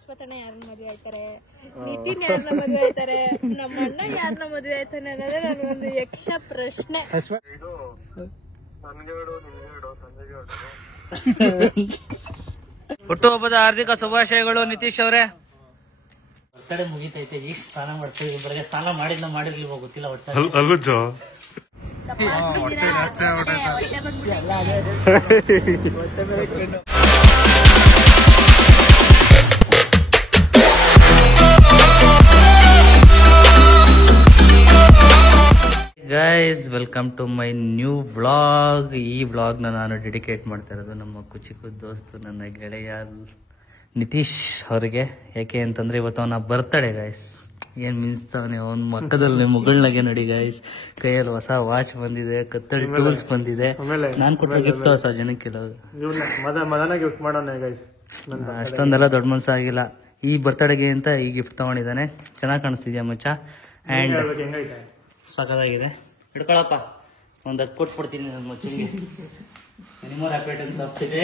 ಅಶ್ವಥಣ್ಣ ಯಾರನ್ನ ಮದುವೆ ಆಯ್ತಾರೆ, ನಿತಿನ್ ಯಾರನ್ನ ಮದುವೆ ಆಯ್ತಾರೆ, ನಮ್ಮ ಅಣ್ಣ ಯಾರನ್ನ ಮದುವೆ ಆಯ್ತಾನೆ ಅನ್ನೋದೇ ನನ್ನ ಒಂದು ಯಕ್ಷ ಪ್ರಶ್ನೆ. ಹುಟ್ಟುಹಬ್ಬದ ಹಾರ್ದಿಕ ಶುಭಾಶಯಗಳು ನಿತೀಶ್ ಅವರೇ. ಹೊಟ್ಟೆ ಮುಗಿತೈತೆ, ಈಗ ಸ್ನಾನ ಮಾಡ್ತೀವಿ. ಬೆಳಗ್ಗೆ ಸ್ನಾನ ಮಾಡಿರ್ಲಿಲ್ವ ಗೊತ್ತಿಲ್ಲ. ಹೊಟ್ಟೆ guys, welcome to my new vlog. ಈ ವ್ಲಾಗ್ನ ನಾನು ಡೆಡಿಕೇಟ್ ಮಾಡ್ತಾ ಇರೋದು ನಮ್ಮ ಕುಚಿಕು ದೋಸ್ತು, ನನ್ನ ಗೆಳೆಯ ನಿತೀಶ್ ಅವರಿಗೆ. ಯಾಕೆ ಅಂತಂದ್ರೆ ಇವತ್ತು ಅವನ ಬರ್ತಡೇ ಗೈಸ್. ಏನ್ ಮಿನ್ಸ್ತಾವನೆ ಅವನ ಮಕ್ಕದಲ್ಲಿ ಮುಗಳನಾಗೆ ನೋಡಿ ಗೈಸ್. ಕೈಯಲ್ಲಿ ಹೊಸ ವಾಚ್ ಬಂದಿದೆ, ಕತ್ತರಿ ಟೂಲ್ಸ್ ಬಂದಿದೆ. ನಾನ್ ಕೊಟ್ಟ ಗಿಫ್ಟ್ ಹೊಸ ಜನಕ್ಕಿಲ್ಲ, ಅಷ್ಟೊಂದೆಲ್ಲ ದೊಡ್ಡ ಮನ್ಸ ಆಗಿಲ್ಲ. ಈ ಬರ್ತಡೆಗೆ ಅಂತ ಈ ಗಿಫ್ಟ್ ತಗೊಂಡಿದ್ದಾನೆ. ಚೆನ್ನಾಗಿ ಕಾಣಿಸ್ತಿದ್ಯಾ ಮಚ್ಚ? ಅಂಡ್ ಸಖತ್ತಾಗಿದೆ. ಹಿಡ್ಕೊಳಪ್ಪ, ಒಂದ್ 10 ಕೊಟ್ಬಿಡ್ತೀನಿ ನನ್ನ ಮಚ್ಚಿಗೆ. ನಿಮ್ಮೋರ್ ಹ್ಯಾಪಿಟೆನ್ಸ್ ಆಗ್ತಿದೆ.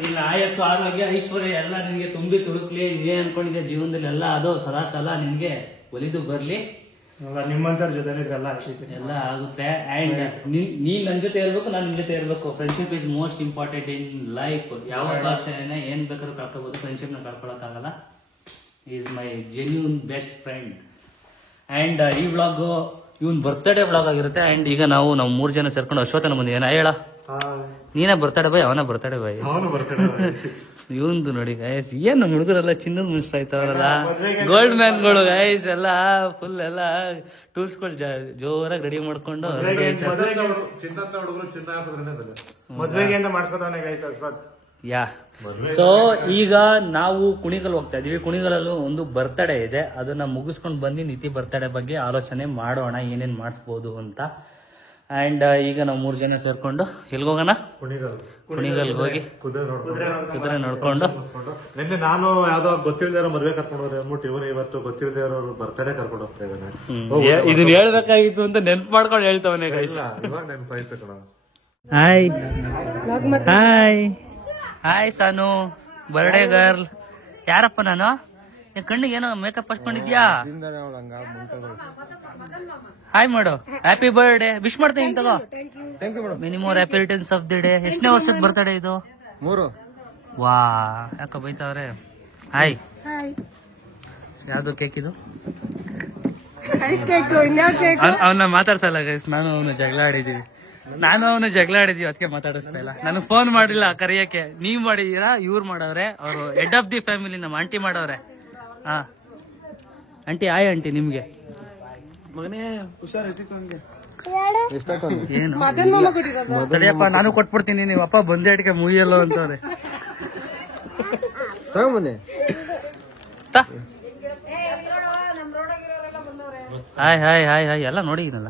ನಿನ್ನ ಆಯಸ್ಸು, ಆರೋಗ್ಯ, ಐಶ್ವರ್ಯ ಎಲ್ಲ ನಿನ್ಗೆ ತುಂಬಿ ತುಡುಕ್ಲಿ. ಏನ್ ಅನ್ಕೊಂಡಿದ್ಯಾ ಜೀವನದಲ್ಲಿ ಎಲ್ಲ ಅದು ಸದಾಕಾಲ ನಿನ್ಗೆ ಒಲಿದು ಬರ್ಲಿ. ನಿಮ್ಮಂತರ ಜೊತೆ ಎಲ್ಲ ಆಗುತ್ತೆ. ಅಂಡ್ ನೀನ್ ನನ್ ಜೊತೆ ಇರ್ಬೇಕು, ನಾನ್ ನಿನ್ ಜೊತೆ ಇರ್ಬೇಕು. Friendship is most important in life. ಯಾವ ಕಾಸ್ಟ್ ಏನ್ ಬೇಕಾದ್ರೂ ಕಳ್ಕೋಬಹುದು, ಫ್ರೆಂಡ್ಶಿಪ್ ನ ಕಳ್ಕೊಳಕ್ ಆಗಲ್ಲ. Is my genuine best friend. And ಈ ವ್ಲಾಗ್ ಇವನ್ ಬರ್ತ್ಡೇ ವ್ಲಾಗ್ ಆಗಿರುತ್ತೆ. ಅಂಡ್ ಈಗ ನಾವು 3 ಜನ ಸೇರ್ಕೊಂಡು ಅಶ್ವಥನ ಬಂದಿದ್ದೇನೆ. ಹೇಳ, ನೀನೇ ಬರ್ತಡೇ ಬಾಯ್, ಅವನ ಬರ್ತಡೇ ಬಾಯ್. ಇವಂದು ನೋಡಿ ಗೈಸ್, ಏನ್ ನಮ್ ಹುಡುಗರೆಲ್ಲ ಚಿನ್ನದ ಮಿಸ್ತಾ ಇತ್ತವರಲ್ಲ, ಗೋಲ್ಡ್ ಮ್ಯಾನ್ಗಳು ಗೈಸ್. ಎಲ್ಲ ಫುಲ್ ಎಲ್ಲ ಟೂಲ್ಸ್ ಗಳು ಜೋರಾಗಿ ರೆಡಿ ಮಾಡ್ಕೊಂಡು ಯಾ. ಸೊ ಈಗ ನಾವು ಕುಣಿಗಲ್ ಹೋಗ್ತಾ ಇದೀವಿ. ಕುಣಿಗಲಲ್ಲೂ ಒಂದು ಬರ್ತಡೇ ಇದೆ. ಅದನ್ನ ಮುಗಿಸ್ಕೊಂಡು ಬಂದು ನಿತಿ ಬರ್ತಡೇ ಬಗ್ಗೆ ಆಲೋಚನೆ ಮಾಡೋಣ, ಏನೇನ್ ಮಾಡಿಸ್ಬೋದು ಅಂತ. ಅಂಡ್ ಈಗ ನಾವು 3 ಜನ ಸೇರ್ಕೊಂಡು ಎಲ್ಗೋಗೋಣ? ಕುಣಿಗಲ್ ಹೋಗಿ ಕುದುರೆ ನೋಡ್ಕೊಂಡು. ನಿನ್ನೆ ನಾನು ಯಾವ್ದೋ ಗೊತ್ತಿಲ್ದಿರೋ ಮದ್ವೆ ಕರ್ಕೊಂಡು ಹೋದ್ರೆ ಅಂದ್ಬಿಟ್ಟು ಇವನು ಇವತ್ತು ಗೊತ್ತಿಲ್ದಿರೋ ಬರ್ತಡೇ ಕರ್ಕೊಂಡು ಹೋಗ್ತಾ ಇದ್ದಾನೆ. ಇದನ್ನ ಹೇಳ್ಬೇಕಾಗಿತ್ತು ಅಂತ ನೆನ್ಪು ಮಾಡ್ಕೊಂಡು ಹೇಳ್ತವನೇ ಗೈಸ್. ಇವಾಗ ನೆನಪಾಯ್ತು ಕಣ. ಹಾಯ್ ಹಾಯ್ ಹಾಯ್ ಸಾನು, ಬರ್ಡೇ ಗರ್ಲ್. ಯಾರಪ್ಪ ನಾನು? ಕಣ್ಣಿಗೆ ಏನೋ ಮೇಕಪ್ ಹಚ್ಕೊಂಡಿದ್ಯಾ? ಹಾಯ್ ಮಾಡು, ಹ್ಯಾಪಿ ಬರ್ಡೇ ವಿಶ್ ಮಾಡ್ತೀನಿ ತಗೋ. Many more happy returns of the day. ಎಷ್ಟನೇ ವರ್ಷದ ಬರ್ತಡೇ ಇದು? 3. ವಾ, ಯಾಕ ಬೈತಾವ್ರೆ? ಹಾಯ್. ಯಾವ್ದು ಕೇಕ್ ಇದು? ಅವನ್ನ ಮಾತಾಡ್ಸಲ್ಲ ಗೈಸ್. ನಾನು ಅವನು ಜಗಳ ಆಡಿದೀವಿ ಅದಕ್ಕೆ ಮಾತಾಡಿಸ್ತಾ ಇಲ್ಲ. ನನಗೆ ಫೋನ್ ಮಾಡಿಲ್ಲ ಕರಿಯಕ್ಕೆ. ನೀವ್ ಮಾಡಿದೀರಾ, ಇವ್ರು ಮಾಡವ್ರೆ. ಅವರು ಹೆಡ್ ಆಫ್ ದಿ ಫ್ಯಾಮಿಲಿ, ನಮ್ಮ ಆಂಟಿ ಮಾಡವ್ರೆ. ಹಾ ಆಂಟಿ, ಆಯ್ ಆಂಟಿ ನಿಮ್ಗೆ. ಏನು ಸರಿಯಪ್ಪ, ನಾನು ಕೊಟ್ಬಿಡ್ತೀನಿ, ನೀವು ಅಪ್ಪ ಬಂದೇ ಅಡಿಕೆ ಮುಗಿಯಲ್ಲ ಅಂತವ್ರೆ. ಹಾಯ್ ಹಾಯ್ ಹಾಯ್ ಹಾಯ್ ಎಲ್ಲ ನೋಡಿನಲ್ಲ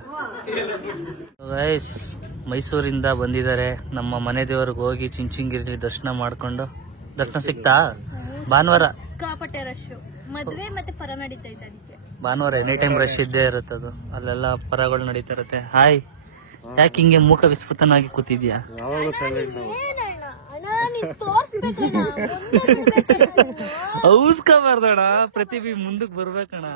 ಗೈಸ್. ಮೈಸೂರಿಂದ ಬಂದಿದ್ದಾರೆ. ನಮ್ಮ ಮನೆ ದೇವ್ರಿಗೆ ಹೋಗಿ ಚಿಂಚಿಂಗಿರಿ ದರ್ಶನ ಮಾಡ್ಕೊಂಡು. ದರ್ಶನ ಸಿಕ್ತಾ? ಭಾನುವಾರ ಸಿಕ್ಕಾಪಟ್ಟೆ ರಶ್. ಮದ್ವೆ ಮತ್ತೆ ಪರ ನಡೀತಾ ಇತ್ತು ಅದಕ್ಕೆ. ಭಾನುವಾರ ಎನಿ ಟೈಮ್ ರಶ್ ಇದ್ದೇ ಇರುತ್ತದು. ಅಲ್ಲೆಲ್ಲ ಪರಗಳು ನಡೀತಾ ಇರುತ್ತೆ. ಹಾಯ್, ಯಾಕೆ ಹಿಂಗೆ ಮೂಕ ವಿಸ್ಫುತನಾಗಿ ಕೂತಿದ್ಯಾ? ಔಸ್ಕೋಬಾರ್ದಣ್ಣ, ಪ್ರತಿಭಿ ಮುಂದಕ್ಕೆ ಬರ್ಬೇಕಣ್ಣ.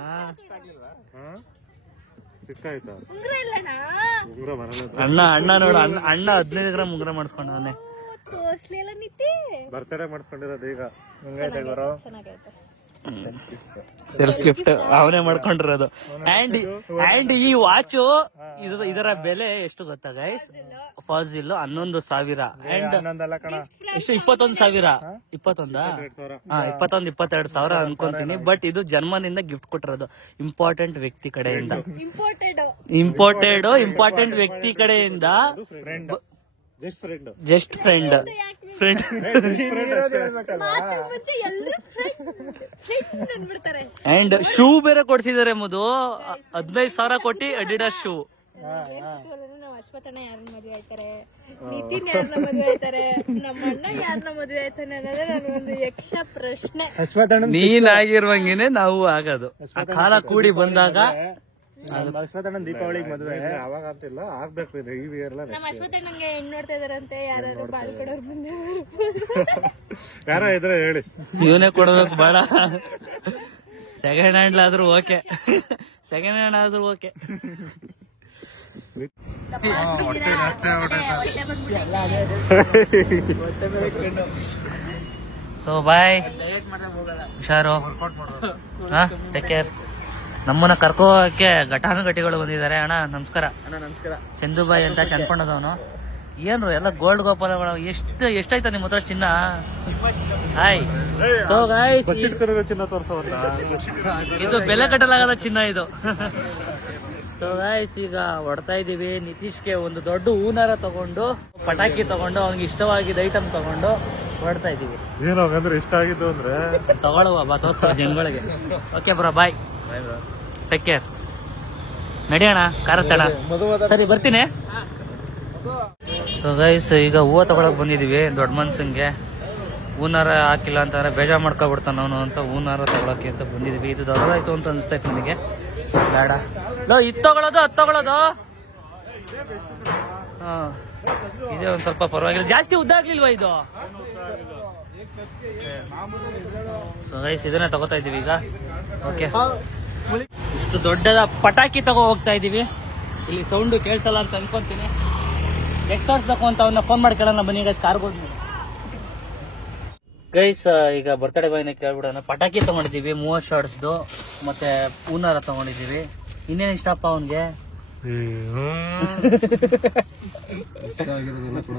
ಅಣ್ಣ ನೋಡ, ಅಣ್ಣ 15 ಗ್ರಾಮ್ ಉಂಗ್ರ ಮಾಡಿಸ್ಕೊಂಡವನೆ. ಬರ್ತಡೇ ಮಾಡ್ಕೊಂಡಿರೋದು ಈಗ. ಸೆಲ್ಫ್ ಗಿಫ್ಟ್ ಅವನೇ ಮಾಡ್ಕೊಂಡಿರೋದು. ಅಂಡ್ ಈ ವಾಚು ಇದರ ಬೆಲೆ ಎಷ್ಟು ಗೊತ್ತಾ ಗೈಸ್? ಫಾಜಿಲ್ 11,000. ಅಂಡ್ ಎಷ್ಟು? 21,000. 22,000 ಅನ್ಕೊಂತೀನಿ. ಬಟ್ ಇದು ಜರ್ಮನಿಂದ ಗಿಫ್ಟ್ ಕೊಟ್ಟಿರೋದು, ಇಂಪಾರ್ಟೆಂಟ್ ವ್ಯಕ್ತಿ ಕಡೆಯಿಂದ. ಇಂಪಾರ್ಟೆಂಟ್ ವ್ಯಕ್ತಿ ಕಡೆಯಿಂದ. Just friend. ಅಂಡ್ ಶೂ ಬೇರೆ ಕೊಡ್ಸಿದಾರೆ. ಮುದು 15,000 ಕೊಟ್ಟಿ ಅಡಿಡಾಸ್ ಶೂ. ಅಶ್ವಥಣ್ಣ ಯಾರನ್ನ ಮದುವೆ ಆಯ್ತಾರೆ, ನಿತಿನ್ ಯಾರನ್ನ ಮದುವೆ ಆಯ್ತಾರೆ, ನಮ್ಮ ಅಣ್ಣ ಯಾರನ್ನ ಮದುವೆ ಆಯ್ತಾನೆ ಅನ್ನೋದೇ ನನಗೊಂದು ಯಕ್ಷ ಪ್ರಶ್ನೆ. ನೀನ್ ಆಗಿರುವಂಗೇನೆ ನಾವು ಆಗೋದು. ಆ ಕಾಲ ಕೂಡಿ ಬಂದಾಗ ಅಶ್ವಥಣ್ಣನ್ ದೀಪಾವಳಿಗೆ ಮದುವೆ ಅವಾಗ ಅಂತಿಲ್ಲ ಆಗ್ಬೇಕು ಇದು ಈ ಇಯರ್ ನಮ್ಮ ಅಶ್ವಥಣ್ಣಂಗೆ ಹೆಣ್ಣು ನೋಡ್ತಾ ಇದಾರಂತೆ, ಯಾರು ಬಾಲ್ ಕೊಡೋರು ಮುಂದೆ ಯಾರ ಇದ್ರೆ ಹೇಳಿ. ಇವನೇ ಕೊಡ್ಬೇಕು ಬೇಡ, ಸೆಕೆಂಡ್ ಹ್ಯಾಂಡ್ ಆದ್ರೂ ಓಕೆ, ಸೆಕೆಂಡ್ ಹ್ಯಾಂಡ್ ಆದ್ರೂ ಓಕೆ. ಸೊ ಬಾಯ್, ಹುಷಾರು, ಟೇಕ್ ಕೇರ್. ನಮ್ಮನ್ನ ಕರ್ಕೋಕೆ ಘಟಾನುಘಟಿಗಳು ಬಂದಿದ್ದಾರೆ. ಅಣ್ಣ ನಮಸ್ಕಾರ. ಚಂದುಬಾಯಿ ಅಂತ ಚನ್ಕೊಂಡದವನು. ಏನ್ರು ಎಲ್ಲ ಗೋಲ್ಡ್ ಗೋಪಾಲಗಳು. ಎಷ್ಟಾಯ್ತ ನಿಮ್ ಹತ್ರ ಚಿನ್ನ? ಹಾಯ್. ಸೊ ಗಾಯ್ಸ್, ಚಿನ್ನ ತೋರ್ಸೋದ ಇದು ಬೆಲೆ ಕಟ್ಟಲಾಗದ ಚಿನ್ನ ಇದು. ಸೊ ಗಾಯ್ಸ್, ಈಗ ಹೊಡ್ತಾ ಇದೀವಿ. ನಿತೀಶ್ಗೆ ಒಂದು ದೊಡ್ಡ ಹೂನಾರ ತಗೊಂಡು, ಪಟಾಕಿ ತಗೊಂಡು, ಅವ್ನಿಗೆ ಇಷ್ಟವಾಗಿದ್ದ ಐಟಮ್ ತಗೊಂಡು ಹೊಡ್ತಾ ಇದೀವಿ. ಏನೋ ಅಂದ್ರೆ ಇಷ್ಟ ಆಗಿದ್ದು ಅಂದ್ರೆ ತಗೊಳ್ಳುವ ಬಾ, ತೋರ್ಸೋ ಜನಗಳಿಗೆ. ಓಕೆ ಬ್ರೋ, ಬಾಯ್, ಟೇಕ್ ಕೇರ್. ನಡಿಯೋಣ, ಕಾರತ್ತಣ. ಸರಿ, ಬರ್ತೀನಿ. ಸೊ ಗೈಸ್, ಈಗ ಹೂವು ತಗೊಳಕ್ ಬಂದಿದೀವಿ. ದೊಡ್ಡ ಮನ್ಸಂಗೆ ಹೂನಾರ ಹಾಕಿಲ್ಲ ಅಂತಂದ್ರೆ ಬೇಜಾರ್ ಮಾಡ್ಕೊಬಿಡ್ತಾನ ಅವನು ಅಂತ ಹೂನಾರ ತಗೊಳಕ್ಕೆ ಅಂತ ಬಂದಿದೀವಿ. ಇದು ದೊಡ್ಡದಾಯ್ತು ಅಂತ ಅನ್ಸ್ತೈತೆ ನನಗೆ. ಬೇಡ, ಇದು ತಗೊಳ್ಳೋದು, ಅದು ತಗೊಳ್ಳೋದು. ಹಾ, ಇದೇ ಒಂದ್ ಸ್ವಲ್ಪ ಪರವಾಗಿಲ್ಲ. ಜಾಸ್ತಿ ಉದ್ದ ಆಗ್ಲಿಲ್ವಾ ಇದು? ಸೊ ಗೈಸ್, ಇದನ್ನೇ ತಗೋತಾ ಇದೀವಿ ಈಗ. ಓಕೆ, ಇಷ್ಟು ದೊಡ್ಡದ ಪಟಾಕಿ ತಗೋ ಹೋಗ್ತಾ ಇದೀವಿ. ಇಲ್ಲಿ ಸೌಂಡ್ ಕೇಳಿಸಲ್ಲ ಅಂತ ಅನ್ಕೊಂತೀನಿ. ಎಷ್ಟು ತೋರಿಸ್ಬೇಕು ಅಂತ ಅವನ್ನ ಫೋನ್ ಮಾಡಿ ಕೇಳೋಣ ಬನ್ನಿ ಗೈಸ್. ಕಾರ್ಗಳು ಗೈಸ್, ಈಗ ಬರ್ತ್ಡೇ ಬಾಯ್ನ ಕೇಳ್ಬಿಡೋಣ. ಪಟಾಕಿ ತಗೊಂಡಿದೀವಿ 30 ಶಾರ್ಟ್ಸ್ದು, ಮತ್ತೆ ಹೂನಾರ ತಗೊಂಡಿದೀವಿ. ಇನ್ನೇನ್ ಇಷ್ಟಪ್ಪ ಅವನ್ಗೆ?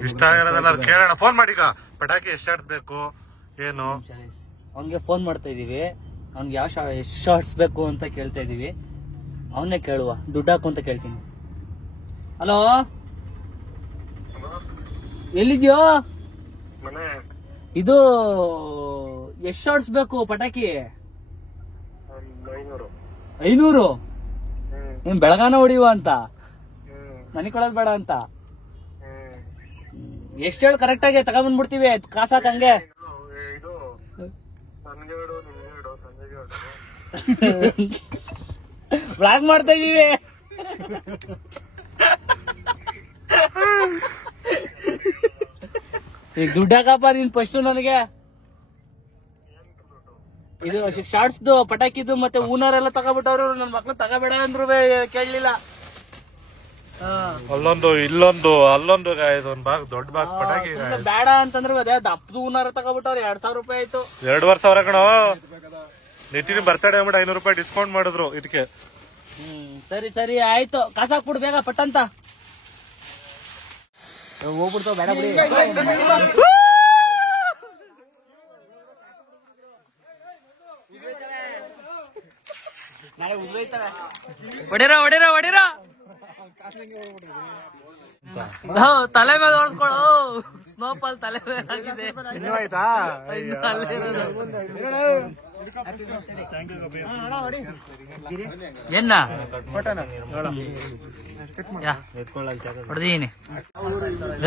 ಇಷ್ಟ ಆಗಿರೋದನ್ನ ಕೇಳೋಣ. ಫೋನ್ ಮಾಡಿ ಈಗ. ಪಟಾಕಿ ಎಷ್ಟು ಬೇಕು ಏನು ಅವನ್ಗೆ ಫೋನ್ ಮಾಡ್ತಾ ಇದೀವಿ. ಅವ್ನಿಗೆ ಯಾವ ಎಷ್ಟು ಶಾರ್ಟ್ಸ್ ಬೇಕು ಅಂತ ಕೇಳ್ತಾ ಇದೀವಿ. ಅವನ್ನೇ ಕೇಳುವ, ದುಡ್ಡು ಹಾಕು ಅಂತ ಕೇಳ್ತೀನಿ. ಹಲೋ, ಎಲ್ಲಿದ್ಯೋ? ಇದು ಎಷ್ಟು ಶಾರ್ಟ್ಸ್ ಬೇಕು ಪಟಾಕಿ? 500. ನೀನ್ ಬೆಳಗಾನ ಹೊಡಿಯುವ ಅಂತ, ಮನೆ ಕೊಡೋದ್ ಬೇಡ ಅಂತ. ಎಷ್ಟು ಹೇಳು ಕರೆಕ್ಟ್ ಆಗಿ ತಗೊಂಡ್ಬಂದ್ಬಿಡ್ತೀವಿ. ಕಾಸಾಕ್ ಹಂಗೆ. ಬ್ಲಾಗ್ ಮಾಡ್ತಾ ಇದೀವಿ. ಈಗ ದುಡ್ಡು ಹಾಕಪ್ಪ ನೀನ್ ಫಸ್ಟ್ ನನಗೆ. ಇದು ಶಾರ್ಟ್ಸ್ದು, ಪಟಾಕಿದು ಮತ್ತೆ ಹೂನಾರೆಲ್ಲ ತಗೋಬಿಟ್ಟವ್ರು. ನನ್ ಮಕ್ಳು ತಗೋಬೇಡ ಅಂದ್ರು ಕೇಳಲಿಲ್ಲ. ಅಲ್ಲೊಂದು ಇಲ್ಲೊಂದು ಅಲ್ಲೊಂದು ಒಂದ್ ಬಾಗ್ ದೊಡ್ಡ ಬಾಕ್ಸ್ ಪಟಾಕಿ ಬೇಡ ಅಂತಂದ್ರೆ ಅದೇ ದಪ್ಪದು ಹೂನಾರ ತಗೋಬಿಟ್ಟವ್ರು. 2000 ರೂಪಾಯಿ ಆಯ್ತು. 2,500 ಕಣೋ. ನಿತಿನ್ ಬರ್ತಡೇ ಅಂದ್ಬಿಟ್ಟು 500 ರೂಪಾಯಿ ಡಿಸ್ಕೌಂಟ್ ಮಾಡಿದ್ರು ಇದಕ್ಕೆ. ಸರಿ ಸರಿ ಆಯ್ತು, ಕಾಸಾಕ್ಬಿಡು ಬೇಗ ಪಟ್ಟಂತ. ಹೋಗ್ಬಿಡ್ತಾವ, ಬೇಡ ಬಿಡಿ. ಹೊಡಿರ ಹೊಡಿರ ಹೊಡಿರ. ತಲೆ ಮೇಲೆ ಓಡಿಸ್ಕೊಳು. ಸ್ನೋಫಾಲ್ ತಲೆ ಮೇಲೆ ಹಾಕಿದೆ. ಏನ ಹೊಡೆದೀನಿ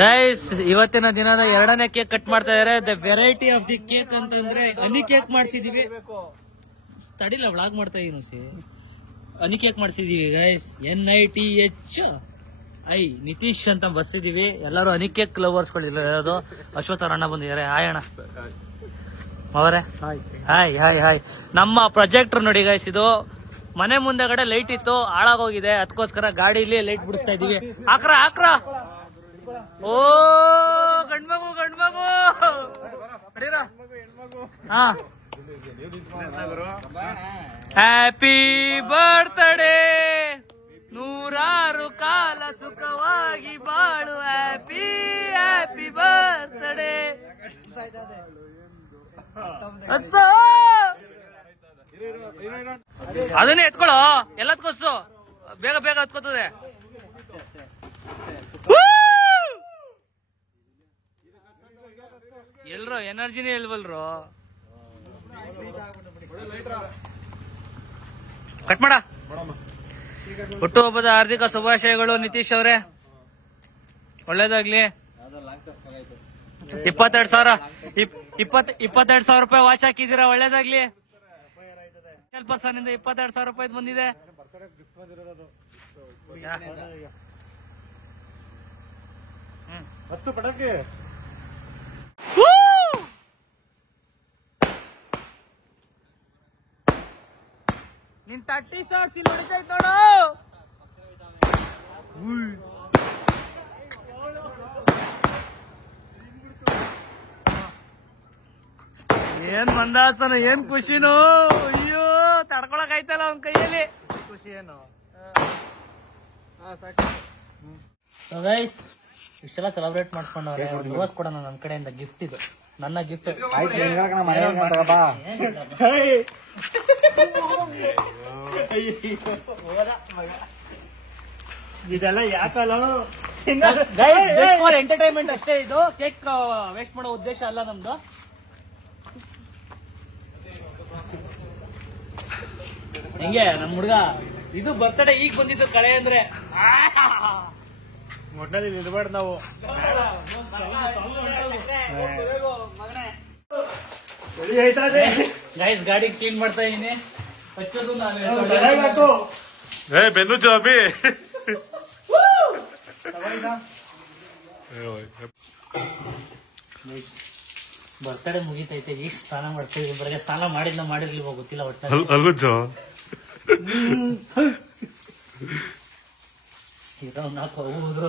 ಗೈಸ್. ಇವತ್ತಿನ ದಿನದ 2ನೇ ಕೇಕ್ ಕಟ್ ಮಾಡ್ತಾ ಇದಾರೆ. The variety of the cake ಅಂತಂದ್ರೆ ಹನಿ ಕೇಕ್ ಮಾಡ್ಸಿದೀವಿ. ತಡಿಲ್ಲ, ವ್ಲಾಗ್ ಮಾಡ್ತಾ ಇದೀನಿ. ಹನಿ ಕೇಕ್ ಮಾಡ್ಸಿದೀವಿ ಗೈಸ್. NITHI ನಿತೀಶ್ ಅಂತ ಬಸ್ಸಿದೀವಿ. ಎಲ್ಲರೂ ಹನಿ ಕೇಕ್ ಲವರ್ಸ್ಗಳು ಇರೋದು. ಅಶ್ವಥರಣ್ಣ ಬಂದಿದ್ದಾರೆ. ಹಾಯ್ ಅಣ್ಣ. ಅವರೇ ಹಾಯ್ ಹಾಯ್ ಹಾಯ್. ನಮ್ಮ ಪ್ರೊಜೆಕ್ಟರ್ ನೋಡಿ ಗೈಸ್, ಇದು ಮನೆ ಮುಂದೆಗಡೆ ಲೈಟ್ ಇತ್ತು, ಹಾಳಾಗೋಗಿದೆ. ಅದಕ್ಕೋಸ್ಕರ ಗಾಡಿಲಿ ಲೈಟ್ ಬಿಡಿಸ್ತಾ ಇದೀವಿ. ಹಾಕ್ರ ಹಾಕ್ರ. ಓ ಗಂಡ್ಮಗು ಗಂಡ್ಮಗು. ಹಾ, ಹ್ಯಾಪಿ ಬರ್ತ್ಡೇ, 100 ಕಾಲ ಸುಖವಾಗಿ ಬಾಳು. Happy happy birthday. ಅದನ್ನೇ ಎತ್ಕೊಳ್ಳೋ, ಎಲ್ಲತ್ಕೊಸು ಬೇಗ ಬೇಗ ಹತ್ಕೋತದೆ. ಎಲ್ರು ಎನರ್ಜಿನೇ ಇಲ್ವಲ್ರು. ಕಟ್ ಮಾಡ. ಹುಟ್ಟುಹಬ್ಬದ ಹಾರ್ದಿಕ ಶುಭಾಶಯಗಳು ನಿತೀಶ್ ಅವರೇ. ಒಳ್ಳೇದಾಗ್ಲಿ. 22,000 ರೂಪಾಯಿ ವಾಚ್ ಹಾಕಿದೀರಾ. ಒಳ್ಳೇದಾಗ್ಲಿ. ಪರ್ಸನ್ ಇಂದ 22,000 ರೂಪಾಯಿ ಬಂದಿದೆ. ಹತ್ತು ಪಟಾಕಿ ನಿನ್ 30 ಶಾಟ್ಸ್ ಇಲ್ಲಿ ಹೊಡಿತೈತ್ ನೋಡು. ಏನ್ ಮಂದಾಸನ, ಏನ್ ಖುಷಿನೋ. ಅಯ್ಯೋ ತಡ್ಕೊಳಕ್ ಆಯ್ತಲ್ಲ ಅವನ್ ಕೈಯಲ್ಲಿ. ಖುಷಿ ಏನು ಸೊ ಗೈಸ್ ಇಷ್ಟೆಲ್ಲ ಸೆಲೆಬ್ರೇಟ್ ಮಾಡ್ಕೊಂಡವ್ರೆ. ರೋಸ್ ಕೊಡೋಣ ನನ್ನ ಕಡೆಯಿಂದ ಗಿಫ್ಟ್. ಇದು ನನ್ನ ಗಿಫ್ಟ್. ಇದೆಲ್ಲ ಯಾಕಲ್ಲ ಗೈಸ್ ಫಾರ್ ಎಂಟರ್ಟೈನ್ಮೆಂಟ್ ಅಷ್ಟೇ. ಇದು ಕೇಕ್ ವೇಸ್ಟ್ ಮಾಡೋ ಉದ್ದೇಶ ಅಲ್ಲ ನಮ್ದು. ಹೆಂಗೆ ನಮ್ ಹುಡ್ಗ ಇದು ಬರ್ತಡೇ ಈಗ ಬಂದಿದ್ದು ಕಳೆ ಅಂದ್ರೆ ಮೊಟ್ಟಲ್ಲಿ ಇರ್ಬಾರ್ದು ನಾವು. ಗೈಸ್ ಗಾಡಿ ಕ್ಲೀನ್ ಮಾಡ್ತಾ ಇದೀನಿ. ಹಚ್ಚೋದು ಏ ಬೆನ್ನು ಜಾಬಿ ಬರ್ತಡೇ ಮುಗಿತೈತೆ. ಈಗ ಸ್ನಾನ ಮಾಡ್ತಾ ಇದೀವಿ. ಬೆಳಗ್ಗೆ ಸ್ನಾನ ಮಾಡಿರ್ಲಿಲ್ವ ಗೊತ್ತಿಲ್ಲ. ಒಟ್ಟ ಅಲ್ಗುಜ್ಜು ಇರೋ ನಾಲ್ಕು ಹೌದು